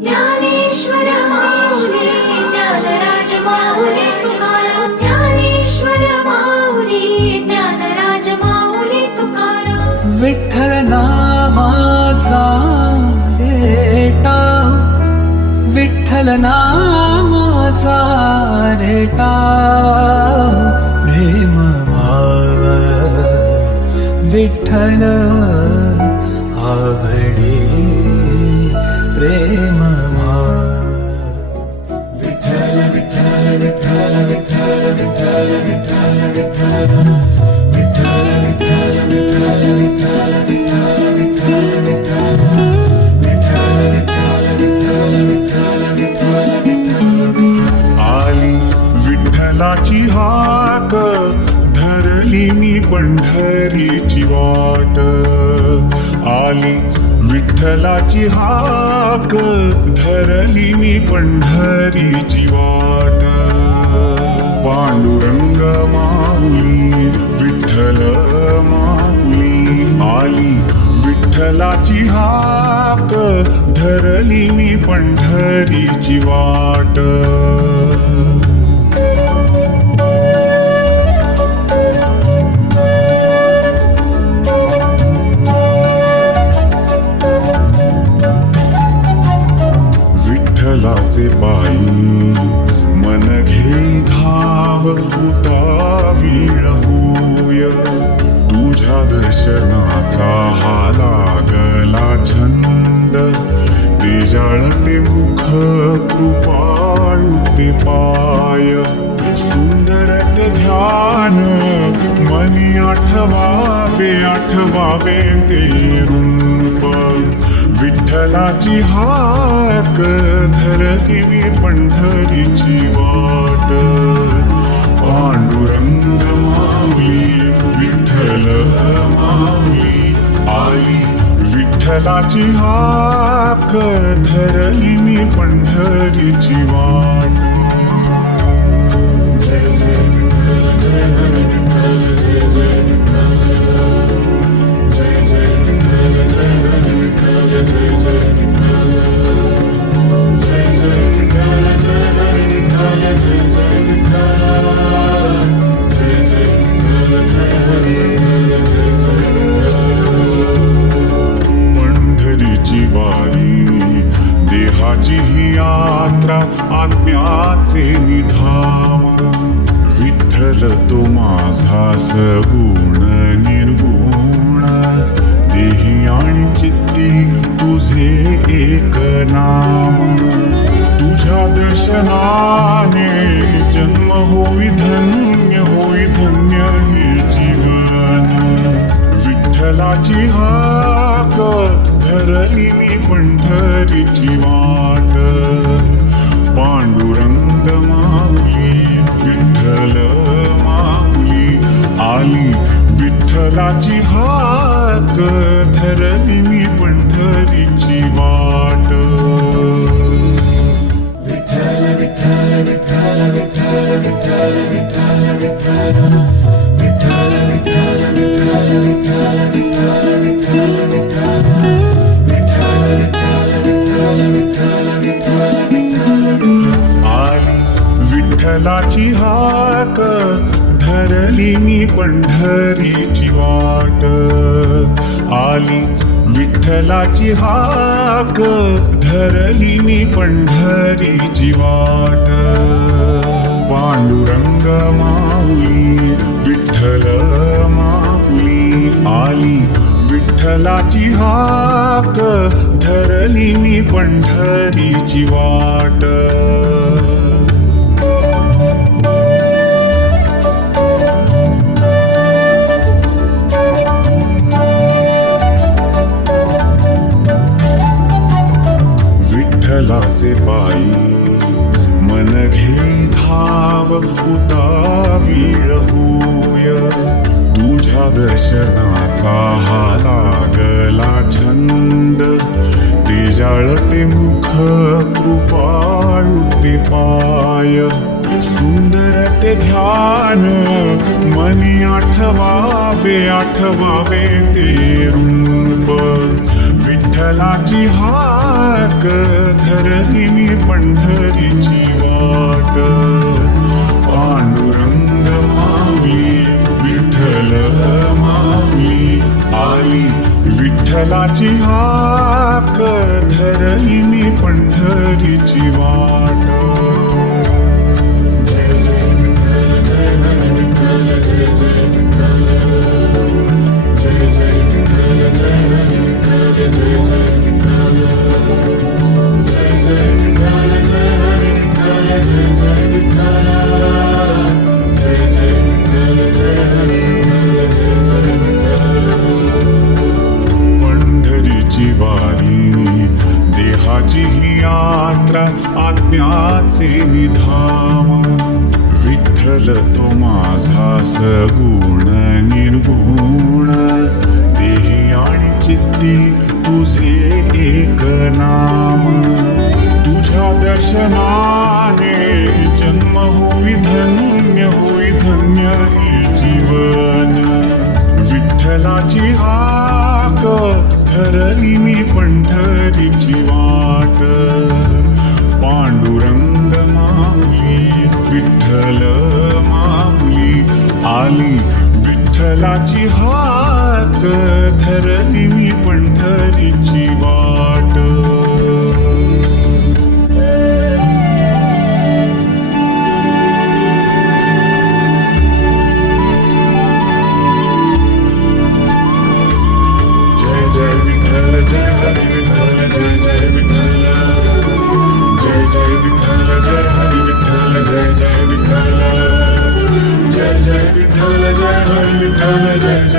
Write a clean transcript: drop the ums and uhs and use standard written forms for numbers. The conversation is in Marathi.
ज्ञानेश्वर माऊली ज्ञानराज माऊली तुकाराम ज्ञानेश्वर माऊली ज्ञानराज माऊली तुकाराम विठ्ठल नामाचा रेटा विठ्ठल नामाचा रेटा प्रेम भाव विठ्ठल आवडे प्रेम भाव विठ्ठल विठ्ठल विठ्ठल विठ्ठल विठ्ठल विठ्ठल विठ्ठल विठ्ठल विठ्ठल विठ्ठल विठ्ठल विठ्ठल आली विठ्ठलाची हाक धरली मी पंढरीची वाट आली विठ्ठलाची हाक धरली मी पंढरीची वाट पांडुरंग माऊली विठ्ठल माऊली आली विठ्ठलाची हाक धरली मी पंढरीची वाट विठ्ठलाचे पायी मन घे धाव उतावीळ होय तुझ्या दर्शनाचा हा लागला छंद ते जाळते मुख कृपाळू ते पाय सुंदर ते ध्यान मनी आठवावे आठवावे ते रूप विठ्ठलाची हाक धरली मी पंढरीची वाट पांडुरंग माऊली विठ्ठल माऊली आली विठ्ठलाची हाक धरली मी पंढरीची वाट जय जय विठ्ठल जय हरी विठ्ठल जय जय विठ्ठल जय जय विठ्ठल जय हरी विठ्ठल जय जय विठ्ठल जय जय विठ्ठल जय हरी विठ्ठल जय जय विठ्ठल जय जय विठ्ठल जय हरी विठ्ठल जय जय विठ्ठल पंढरीची वारी देहाची ही यात्रा आत्म्याचे निधाम विठ्ठल तो माझा सगुण निर्गुण देही आणि चित्ती तुझे एक नाम तुझ्या दर्शनाने जन्म होई धन्य हे जीवन विठ्ठलाची हाक धरली मी पंढरीची वाट पांडुरंग माऊली विठ्ठल माऊली आली विठ्ठलाची हाक धरली मी पंढरीची वाट विठ्ठल विठ्ठल विठ्ठल विठ्ठल विठ्ठल विठ्ठल विठ्ठल विठ्ठल विठ्ठल विठ्ठल विठ्ठल विठ्ठल विठ्ठल आली विठ्ठलाची हाक धरली मी पंढरीची वाट आली विठ्ठलाची हाक धरली मी पंढरीची वाट पांडुरंग माऊली विठ्ठल माऊली आली विठ्ठलाची हाक धरली मी पंढरीची वाट विठ्ठलाचे पायी मन घे धाव उतावीळ होय तुझ्या दर्शनाचा हा लागला छंद ते जाळते मुख कृपाळू ते पाय सुंदर ते ध्यान मनी आठवावे आठवावे ते रूप विठ्ठलाची हाक हाक धरली मी पंढरीची वाट पांडुरंग माऊली विठ्ठल माऊली आली विठ्ठलाची हाक धरली मी पंढरीची वाट जय जय विठ्ठल जय हरी विठ्ठल जय जय विठ्ठल जय जय विठ्ठल जय हरी विठ्ठल जय जय विठ्ठल जय जय विठ्ठल जय हरी विठ्ठल जय जय विठ्ठल जय जय विठ्ठल जय हरी विठ्ठल जय जय विठ्ठल पंढरीची वारी देहाची ही यात्रा आत्म्याचे निधाम विठ्ठल तो माझा सगुण निर्गुण देही आणि चित्ती तुझे एक नाम तुझ्या दर्शनाने जन्म होई धन्य ही जीवन विठ्ठलाची हाक धरली मी पंढरीची वाट पांडुरंग माऊली विठ्ठल माऊली आली विठ्ठलाची हाक धरली मी पंढरीची वाट जय हरी विठ्ठल जय जय विठ्ठल जय जय विठ्ठल जय हरी विठ्ठल जय जय विठ्ठल जय जय विठ्ठल जय हरी विठ्ठल जय